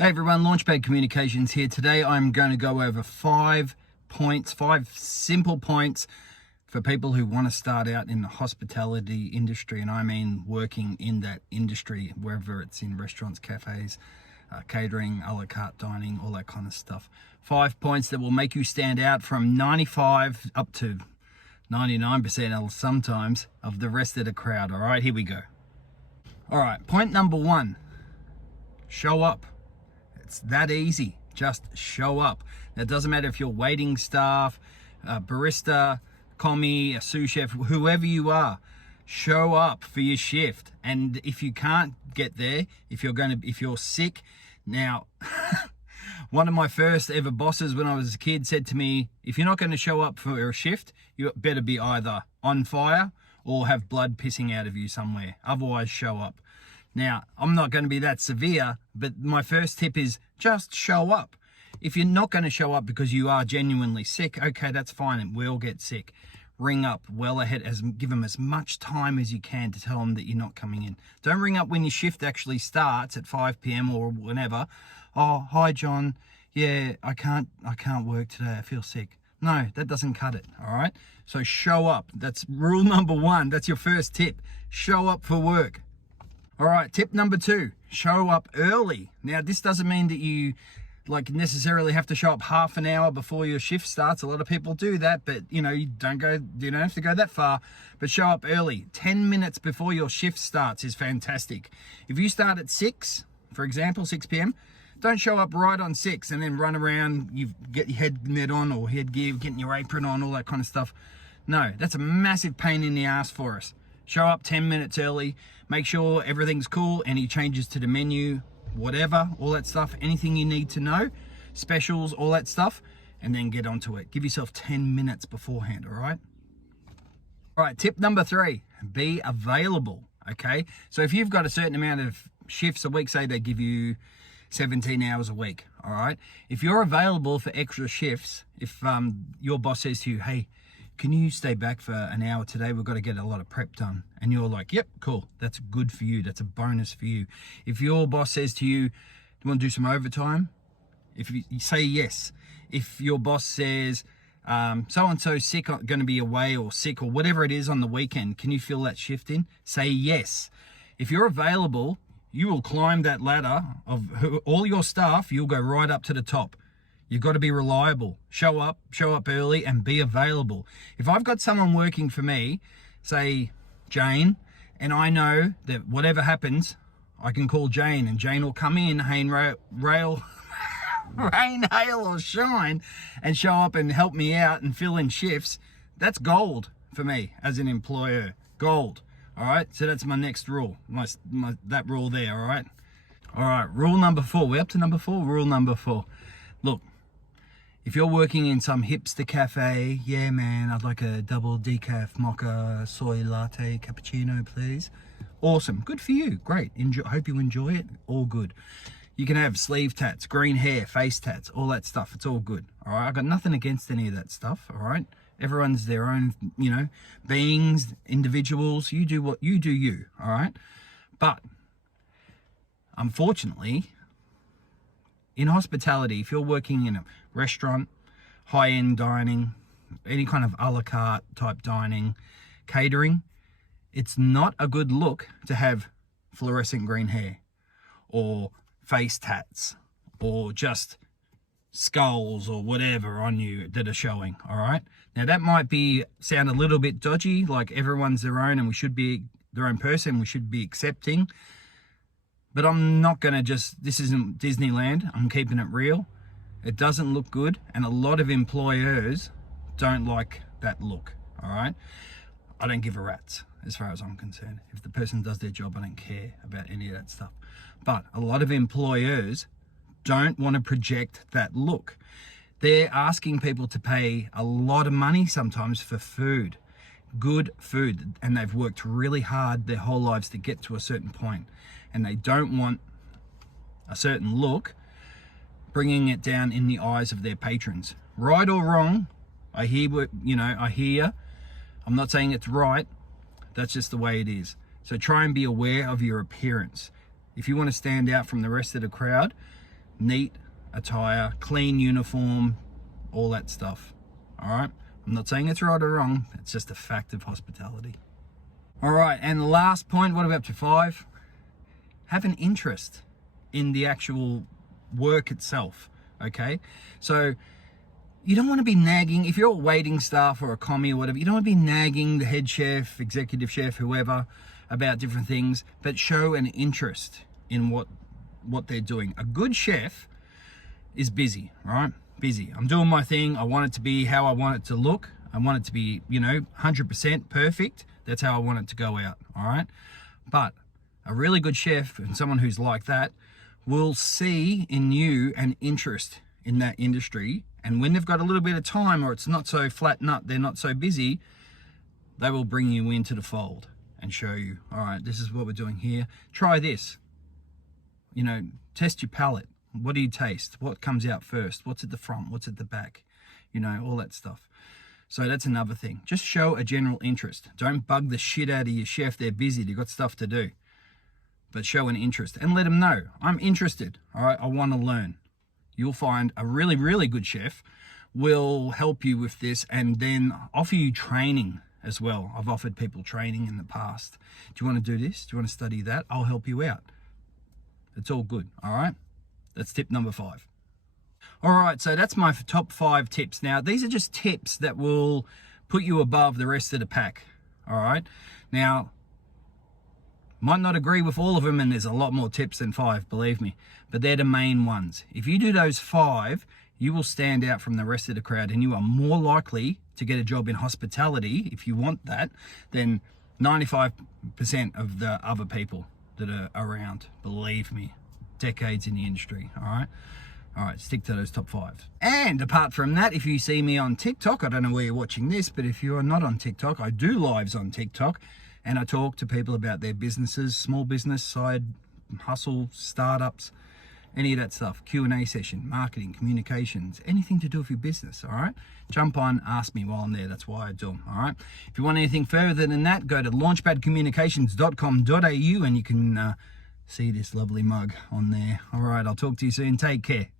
Hey everyone, Launchpad Communications here. Today I'm going to go over 5 points, 5 simple points for people who want to start out in the hospitality industry. And I mean working in that industry, wherever it's in restaurants, cafes, catering, a la carte dining, all that kind of stuff. 5 points that will make you stand out from 95 up to 99% sometimes of the rest of the crowd. All right, here we go. All right, point number 1, show up. It's that easy. Just show up. Now, it doesn't matter if you're waiting staff, a barista, commie, a sous chef, whoever you are, show up for your shift. And if you can't get there, if you're sick, now, one of my first ever bosses when I was a kid said to me, if you're not going to show up for a shift, you better be either on fire or have blood pissing out of you somewhere. Otherwise, show up. Now, I'm not going to be that severe, but my first tip is just show up. If you're not going to show up because you are genuinely sick, okay, that's fine, and we'll get sick. Ring up well ahead, give them as much time as you can to tell them that you're not coming in. Don't ring up when your shift actually starts at 5 p.m. or whenever. Oh, hi, John. Yeah, I can't work today. I feel sick. No, that doesn't cut it, all right? So show up. That's rule number 1. That's your first tip. Show up for work. All right, tip number 2, show up early. Now, this doesn't mean that you necessarily have to show up half an hour before your shift starts. A lot of people do that, but you don't have to go that far, but show up early. 10 minutes before your shift starts is fantastic. If you start at 6, for example, 6 p.m., don't show up right on 6 and then run around, you get your head net on or head gear, getting your apron on, all that kind of stuff. No, that's a massive pain in the ass for us. Show up 10 minutes early, make sure everything's cool, any changes to the menu, whatever, all that stuff, anything you need to know, specials, all that stuff, and then get onto it. Give yourself 10 minutes beforehand, all right? All right, tip number 3, be available, okay? So if you've got a certain amount of shifts a week, say they give you 17 hours a week, all right? If you're available for extra shifts, if your boss says to you, hey, can you stay back for an hour today? We've got to get a lot of prep done. And you're like, yep, cool. That's good for you. That's a bonus for you. If your boss says to you, do you want to do some overtime? If you say yes. If your boss says, so-and-so sick, going to be away or sick or whatever it is on the weekend, can you fill that shift in? Say yes. If you're available, you will climb that ladder of all your staff. You'll go right up to the top. You've got to be reliable. Show up early and be available. If I've got someone working for me, say Jane, and I know that whatever happens, I can call Jane and Jane will come in, rain, hail or shine, and show up and help me out and fill in shifts, that's gold for me as an employer. Gold. All right, so that's my next rule, that rule there, all right? All right, rule number 4. We're up to number 4, rule number 4. Look, if you're working in some hipster cafe, yeah, man, I'd like a double decaf mocha soy latte cappuccino, please. Awesome. Good for you. Great. Hope you enjoy it. All good. You can have sleeve tats, green hair, face tats, all that stuff. It's all good. All right. I've got nothing against any of that stuff. All right. Everyone's their own, beings, individuals. You do what you do, you. All right. But unfortunately, in hospitality, if you're working in a restaurant, high-end dining, any kind of a la carte type dining, catering, it's not a good look to have fluorescent green hair or face tats or just skulls or whatever on you that are showing, all right? Now, that might sound a little bit dodgy, like everyone's their own and we should be their own person, we should be accepting. But I'm not going to this isn't Disneyland. I'm keeping it real. It doesn't look good. And a lot of employers don't like that look. All right. I don't give a rat's as far as I'm concerned. If the person does their job, I don't care about any of that stuff. But a lot of employers don't want to project that look. They're asking people to pay a lot of money sometimes for food, good food. And they've worked really hard their whole lives to get to a certain point. And they don't want a certain look bringing it down in the eyes of their patrons. Right or wrong, I hear you. I'm not saying it's right. That's just the way it is. So try and be aware of your appearance. If you want to stand out from the rest of the crowd, neat attire, clean uniform, all that stuff. All right, I'm not saying it's right or wrong, it's just a fact of hospitality. All right, and the last point, what about to 5? Have an interest in the actual work itself. Okay, so you don't want to be nagging. If you're a waiting staff or a commie or whatever, you don't want to be nagging the head chef, executive chef, whoever, about different things, but show an interest in what they're doing. A good chef is busy, right? Busy. I'm doing my thing. I want it to be how I want it to look. I want it to be, 100% perfect. That's how I want it to go out, all right? But a really good chef and someone who's like that will see in you an interest in that industry. And when they've got a little bit of time, or it's not so flat nut, they're not so busy, they will bring you into the fold and show you, all right, this is what we're doing here. Try this. Test your palate. What do you taste? What comes out first? What's at the front? What's at the back? All that stuff. So that's another thing. Just show a general interest. Don't bug the shit out of your chef. They're busy. They've got stuff to do. But show an interest and let them know, I'm interested. All right, I want to learn. You'll find a really, really good chef will help you with this and then offer you training as well. I've offered people training in the past. Do you want to do this? Do you want to study that? I'll help you out. It's all good. All right. That's tip number 5. All right, so that's my top 5 tips. Now, these are just tips that will put you above the rest of the pack. All right. Now, might not agree with all of them, and there's a lot more tips than 5, believe me, but they're the main ones. If you do those 5, you will stand out from the rest of the crowd, and you are more likely to get a job in hospitality, if you want that, than 95% of the other people that are around. Believe me, decades in the industry. All right, stick to those top 5. And apart from that, if you see me on TikTok, I don't know where you're watching this, but if you're not on TikTok, I do lives on TikTok, and I talk to people about their businesses, small business, side hustle, startups, any of that stuff. Q&A session, marketing, communications, anything to do with your business, all right? Jump on, ask me while I'm there. That's why I do them, all right? If you want anything further than that, go to launchpadcommunications.com.au and you can see this lovely mug on there. All right, I'll talk to you soon. Take care.